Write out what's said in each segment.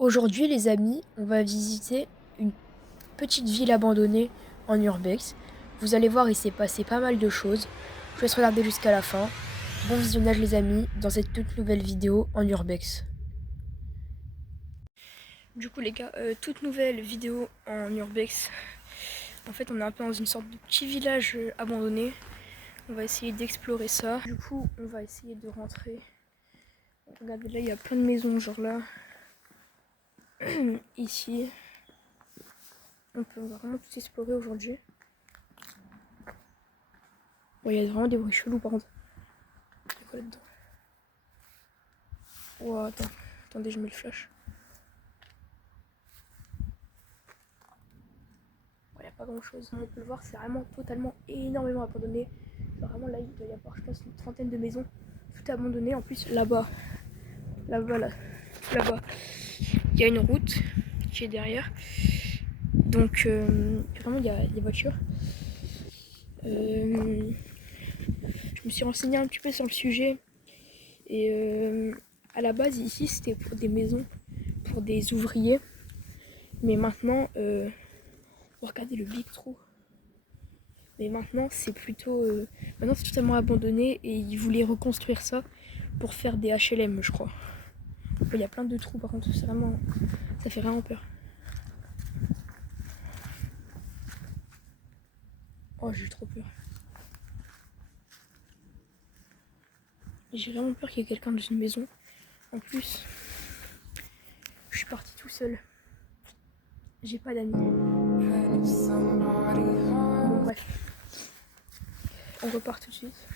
Aujourd'hui les amis, on va visiter une petite ville abandonnée en urbex. Vous allez voir, il s'est passé pas mal de choses. Je vous laisse regarder jusqu'à la fin. Bon visionnage les amis, dans cette toute nouvelle vidéo en urbex. Du coup les gars, toute nouvelle vidéo en urbex. En fait on est un peu dans une sorte de petit village abandonné. On va essayer d'explorer ça. Du coup on va essayer de rentrer. Regardez là, il y a plein de maisons genre là. Ici. On peut vraiment tout explorer aujourd'hui. Bon, il y a vraiment des bruits chelous par contre. Il y a quoi là-dedans? Oh, attendez, je mets le flash. Bon, il n'y a pas grand chose. On peut le voir, c'est vraiment totalement énormément abandonné. Genre, vraiment là, il doit y avoir, je pense, une trentaine de maisons. Tout abandonné. En plus, là-bas, là-bas, il y a une route qui est derrière. Donc, vraiment, il y a des voitures. Je me suis renseigné un petit peu sur le sujet. Et à la base, ici, c'était pour des maisons, pour des ouvriers. Mais maintenant, regardez le big trou. Mais maintenant, c'est plutôt... maintenant, c'est totalement abandonné et ils voulaient reconstruire ça pour faire des HLM, je crois. Il y a plein de trous, par contre, c'est vraiment... ça fait vraiment peur. Oh, j'ai trop peur. J'ai vraiment peur qu'il y ait quelqu'un dans une maison. En plus, je suis partie tout seul. J'ai pas d'amis. Bon, bref. On repart tout de suite.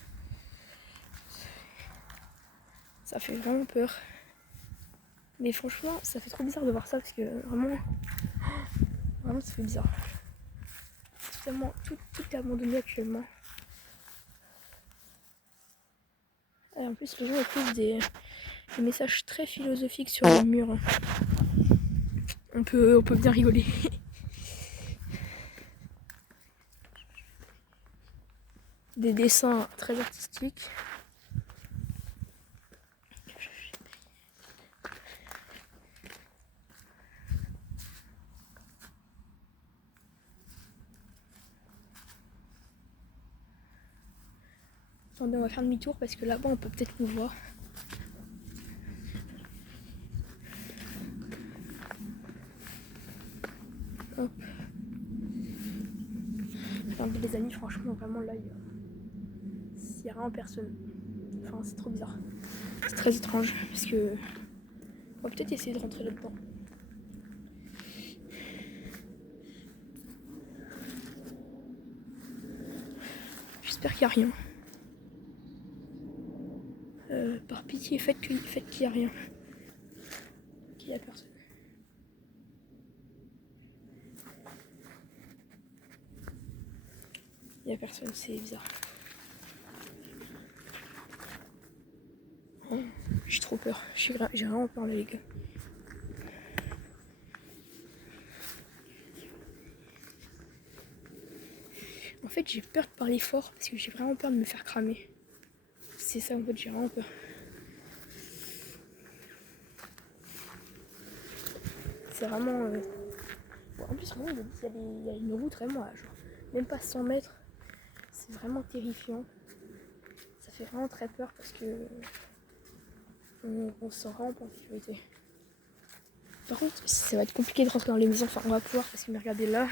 Ça fait vraiment peur. Mais franchement, ça fait trop bizarre de voir ça parce que vraiment ça fait bizarre. Totalement, tout est abandonné actuellement. Et en plus, les gens écrivent des messages très philosophiques sur les murs. On peut bien rigoler. Des dessins très artistiques. Attendez, on va faire demi-tour parce que là-bas on peut peut-être nous voir. Hop. Regardez les amis, franchement vraiment là il y a vraiment personne. Enfin c'est trop bizarre. C'est très étrange parce que on va peut-être essayer de rentrer là-dedans. J'espère qu'il n'y a rien. Par pitié, faites qu'il n'y a rien. Qu'il n'y a personne. Il n'y a personne, c'est bizarre. Oh, j'ai trop peur. J'ai vraiment peur là les gars. En fait j'ai peur de parler fort parce que j'ai vraiment peur de me faire cramer. C'est ça en fait, j'ai vraiment peur. C'est vraiment... Bon, en plus vraiment il y a une route vraiment à genre même pas 100 mètres. C'est vraiment terrifiant. Ça fait vraiment très peur parce que on se sent vraiment pas en sécurité. Par contre ça va être compliqué de rentrer dans les maisons. Enfin on va pouvoir parce que regardez là.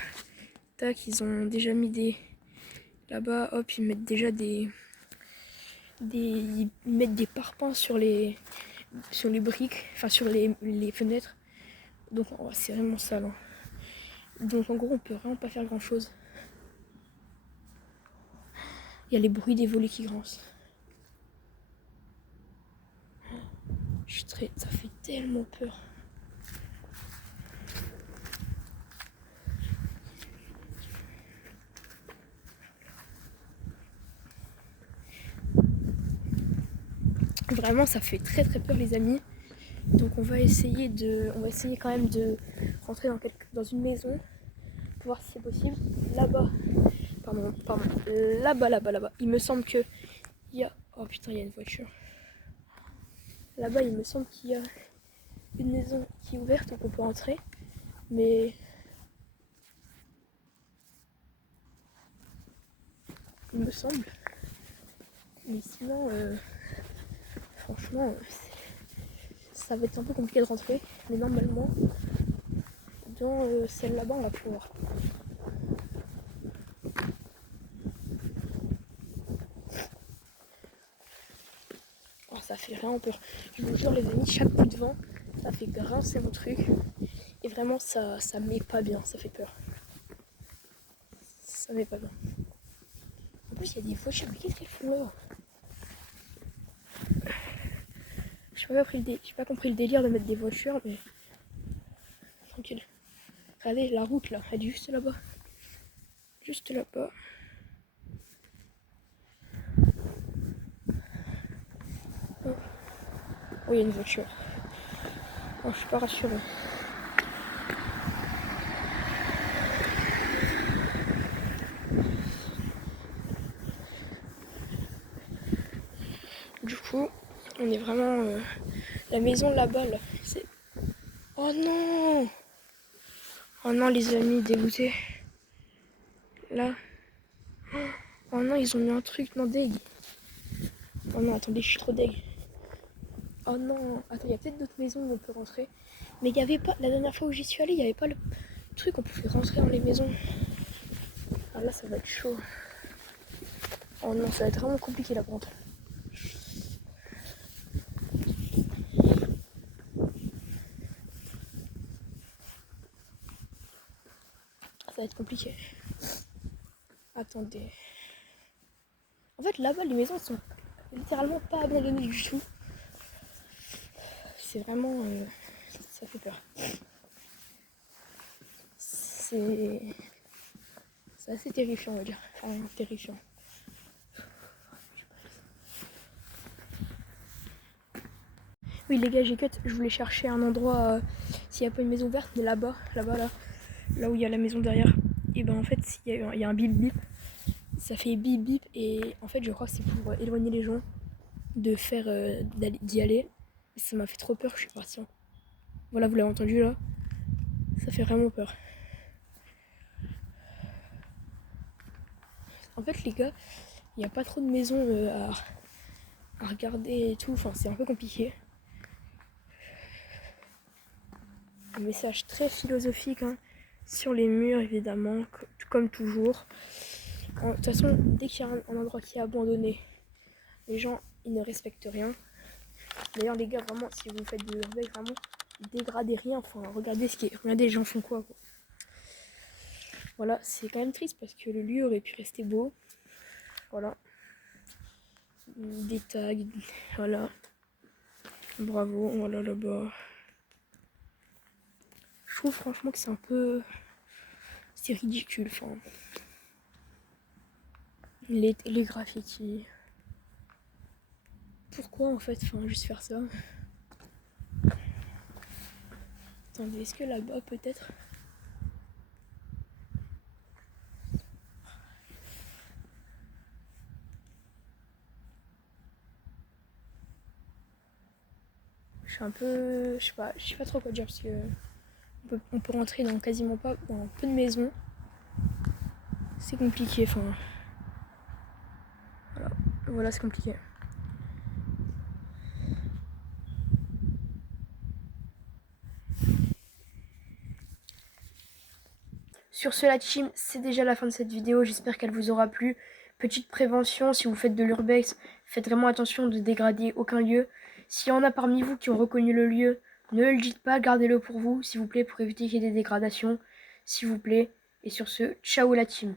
Tac, ils ont déjà mis des... Là-bas, hop, ils mettent déjà ils mettent des parpaings sur les briques, enfin sur les fenêtres. Donc oh, c'est vraiment sale. Hein. Donc en gros, on peut vraiment pas faire grand chose. Il y a les bruits des volets qui grincent. Ça fait tellement peur. Vraiment, ça fait très très peur les amis. Donc on va essayer quand même de rentrer dans une maison pour voir si c'est possible. Là-bas, pardon, là-bas. Il me semble que il y a... Oh putain, il y a une voiture. Là-bas, il me semble qu'il y a une maison qui est ouverte où on peut entrer, mais il me semble. Mais sinon, franchement, ça va être un peu compliqué de rentrer, mais normalement, dans celle là-bas, on va pouvoir. Oh, ça fait vraiment peur. Je vous jure, les amis, chaque coup de vent, ça fait grincer mon truc. Et vraiment, ça met pas bien, ça fait peur. Ça met pas bien. En plus, il y a des voitures, mais qu'est-ce qu'elles font là? J'ai pas compris le délire de mettre des voitures, mais tranquille. Regardez, la route là, elle est juste là-bas. Juste là-bas. Oh, il y a une voiture. Oh, je suis pas rassurée. Du coup, on est vraiment... la maison là-bas, là, c'est... Oh non! Oh non, les amis, dégoûtés. Là. Oh non, ils ont mis un truc, non, deg. Oh non, attendez, je suis trop deg. Oh non, attends, il y a peut-être d'autres maisons où on peut rentrer. Mais il n'y avait pas, la dernière fois où j'y suis allée, il n'y avait pas le truc, on pouvait rentrer dans les maisons. Ah là, ça va être chaud. Oh non, ça va être vraiment compliqué là pour rentrer. Ça va être compliqué. Attendez. En fait, là-bas, les maisons sont littéralement pas abandonnées du tout. C'est vraiment... ça fait peur. C'est assez terrifiant, on va dire. Enfin, terrifiant. Oui, les gars, j'ai cut. Je voulais chercher un endroit, s'il n'y a pas une maison verte, mais là-bas, là où il y a la maison derrière. Et ben en fait, il y a un bip bip. Ça fait bip bip. Et en fait, je crois que c'est pour éloigner les gens de faire d'y aller. Et ça m'a fait trop peur que je suis partie. Voilà, vous l'avez entendu là. Ça fait vraiment peur. En fait, les gars, il n'y a pas trop de maisons à regarder et tout. Enfin, c'est un peu compliqué. Un message très philosophique hein, sur les murs, évidemment, comme toujours. De toute façon, dès qu'il y a un endroit qui est abandonné, les gens, ils ne respectent rien. D'ailleurs, les gars, vraiment, si vous faites de l'urbex, vraiment, dégradez rien. Enfin, regardez regardez les gens font quoi. Voilà, c'est quand même triste parce que le lieu aurait pu rester beau. Voilà. Des tags, voilà. Bravo, voilà là-bas. Je trouve franchement que c'est un peu... C'est ridicule, enfin. Les graffitis. Pourquoi en fait, enfin, juste faire ça? Attendez, est-ce que là-bas peut-être? Je suis un peu... Je sais pas trop quoi dire parce que... On peut rentrer dans quasiment pas... dans peu de maisons. C'est compliqué, enfin... Voilà, c'est compliqué. Sur ce, la team, c'est déjà la fin de cette vidéo. J'espère qu'elle vous aura plu. Petite prévention, si vous faites de l'urbex, faites vraiment attention de dégrader aucun lieu. S'il y en a parmi vous qui ont reconnu le lieu, ne le dites pas, gardez-le pour vous, s'il vous plaît, pour éviter qu'il y ait des dégradations. S'il vous plaît. Et sur ce, ciao la team.